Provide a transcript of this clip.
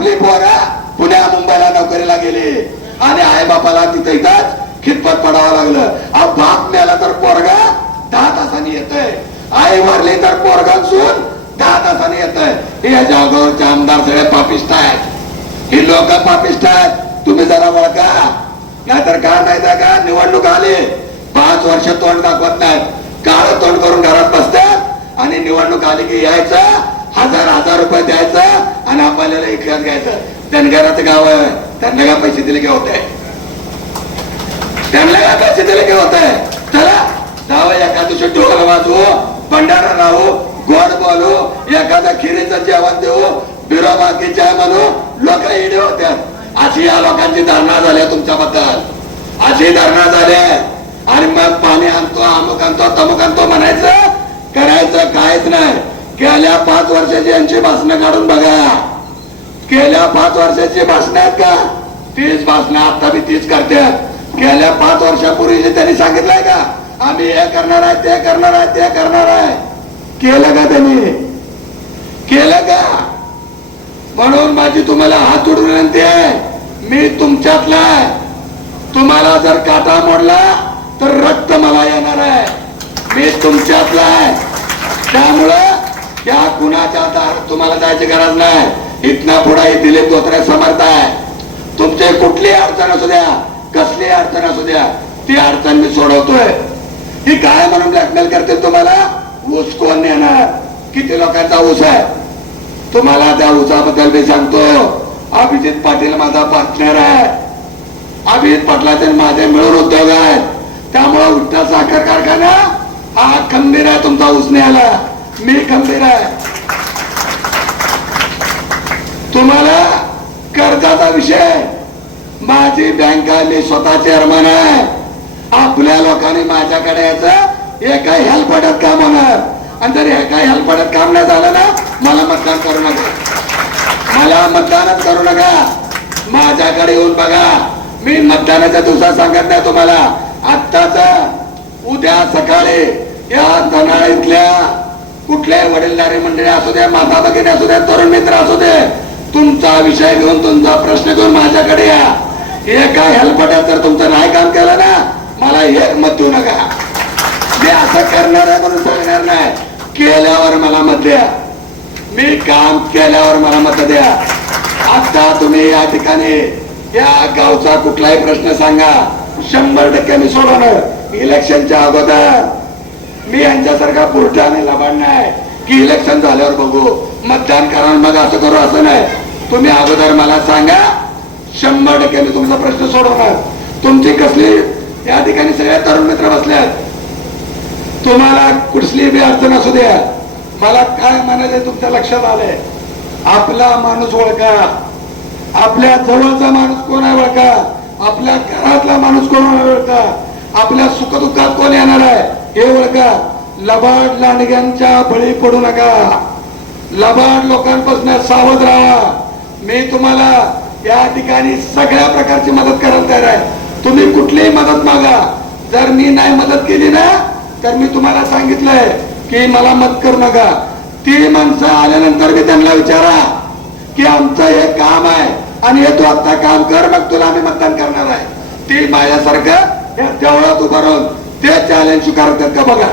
आपली पोरा पुण्या मुंबईला नोकरीला गेली. आणि आई बापाला तिथे इथं खितपत पडावं लागलं. अहो बाप मेला तर पोरगा दहा तासांनी येतोय. आई वारली तर पोरगा सून दहा तासांनी येतोय. या जागोरचे आमदार सगळे पापिष्ट आहेत. ही लोक पापिष्ट आहेत. तुम्ही जरा वळका ओळखा नाहीतर काय माहिती का निवडणूक आली. पाच वर्ष तोंड दाखवत नाहीत. काळ तोंड करून घरात बसतात. आणि निवडणूक आली की यायचं हजार हजार रुपये द्यायचं आलेला आपल्याला इकडे घ्यायचं. धनगराचं गाव आहे. त्यांना का पैसे दिले की होते त्यांना का पैसे दिले की होते चला जावं एका दिवशी ढोल वाजवू. भंडारा राहू गोड बोलू एखाद्या खिरीचं जेवण देऊ बिरोबाकी जय म्हणू लोक येणे होत्या अशी या लोकांची धारणा झाली तुमच्याबद्दल. अशी धारणा झाली आणि मग पाणी आणतो अमुक आणतो तमुक आणतो म्हणायचं. करायचं काहीच नाही. गेल्या पाच वर्षाची यांची भाषणं काढून बघा. गेल्या पाच वर्षाची भाषण आहेत का? तीच भाषण आता मी तीच करतात गेल्या पाच वर्षापूर्वी त्यांनी सांगितलंय का? आम्ही हे करणार आहे ते करणार आहे ते करणार आहे. केलं का त्यांनी? केलं का? म्हणून माझी तुम्हाला हात जोडून विनंती आहे. मी तुमच्यातला आहे. तुम्हाला जर काटा मोडला तर रक्त मला येणार आहे. मी तुमच्यातला आहे. त्यामुळं या कुणाच्या दार तुम्हाला जायची गरज नाही. इथना पुढे हे दिलीप धोत्रे समर्थ आहे तुमचे कुठली अडचण असू द्या कसली अडचण असू द्या ती अडचण मी सोडवतोय। ही काय म्हणून ब्लॅकमेल करते तुम्हाला? ऊस कोण नेणार? किती लोकांचा ऊस आहे? तुम्हाला त्या ऊसाबद्दल मी सांगतो अभिजित पाटील माझा पार्टनर आहे. अभिजित पाटलाचे माझे मिळून उद्योग आहेत. त्यामुळे उठा साखर कारखाना हा खंबीर आहे तुमचा ऊस न्यायला. मी खंबीर आहे. तुम्हाला कर्जाचा विषय माझी बँक मी स्वतः चेअरमन आहे. आपल्या लोकांनी माझ्याकडे यायचं एका हेल्पड्यात काम होणार. आणि जर एका हेल्पड्यात काम नाही झालं ना मला मतदान करू नका. मला मतदानच करू नका. माझ्याकडे येऊन बघा. मी मतदानाच्या दिवसात सांगत नाही तुम्हाला. आत्ताच उद्या सकाळी या धनाळीतल्या कुठल्याही वडीलधारी मंडळी असू द्या माता भगिनी असू द्या तरुण मित्र असू दे तुमचा विषय घेऊन तुमचा प्रश्न घेऊन माझ्याकडे या. एका हेल्पटात जर तुमचं नाही काम केलं ना मला एक मत देऊ नका. मी असं करणार आहे म्हणून सांगणार नाही. केल्यावर मला मत द्या. मी काम केल्यावर मला मत द्या. आता तुम्ही या ठिकाणी या गावचा कुठलाही प्रश्न सांगा. शंभर टक्के मी सोडवणार. इलेक्शनच्या अगोदर. मी यांच्यासारखा आणि लबाड नाही. की इलेक्शन झाल्यावर बघू. मतदान करा मग असं करू असं नाही. तुम्ही अगोदर मला सांगा शंभर टक्के मी तुमचा प्रश्न सोडवणार. तुमची कसली या ठिकाणी सगळ्या तरुण मित्र बसल्यात तुम्हाला कुठली बी अडचण असू द्या. मला काय म्हणायचं तुमच्या लक्षात आलंय. आपला माणूस ओळखा. आपल्या जवळचा माणूस कोण आहे ओळखा? आपल्या घरातला माणूस कोण ओळखा? आपल्या सुखदुःखात कोण येणार आहे हे ओळखा. लबाड लांडग्यांच्या बळी पडू नका. लबाड लोकांपासून सावध राहा. मी तुम्हाला या ठिकाणी सगळ्या प्रकारची मदत करायला तयार आहे. तुम्ही कुठलीही मदत मागा. जर मी नाही मदत केली ना तर मी तुम्हाला सांगितलंय की मला मत करू नका. ती माणसं आल्यानंतर मी त्यांना विचारा की आमचं हे काम आहे आणि हे तू आता काम कर मग तुला आम्ही मतदान करणार आहे. ती माझ्यासारखं या देवळात उभारून ते चॅलेंज स्वीकारतात का बघा.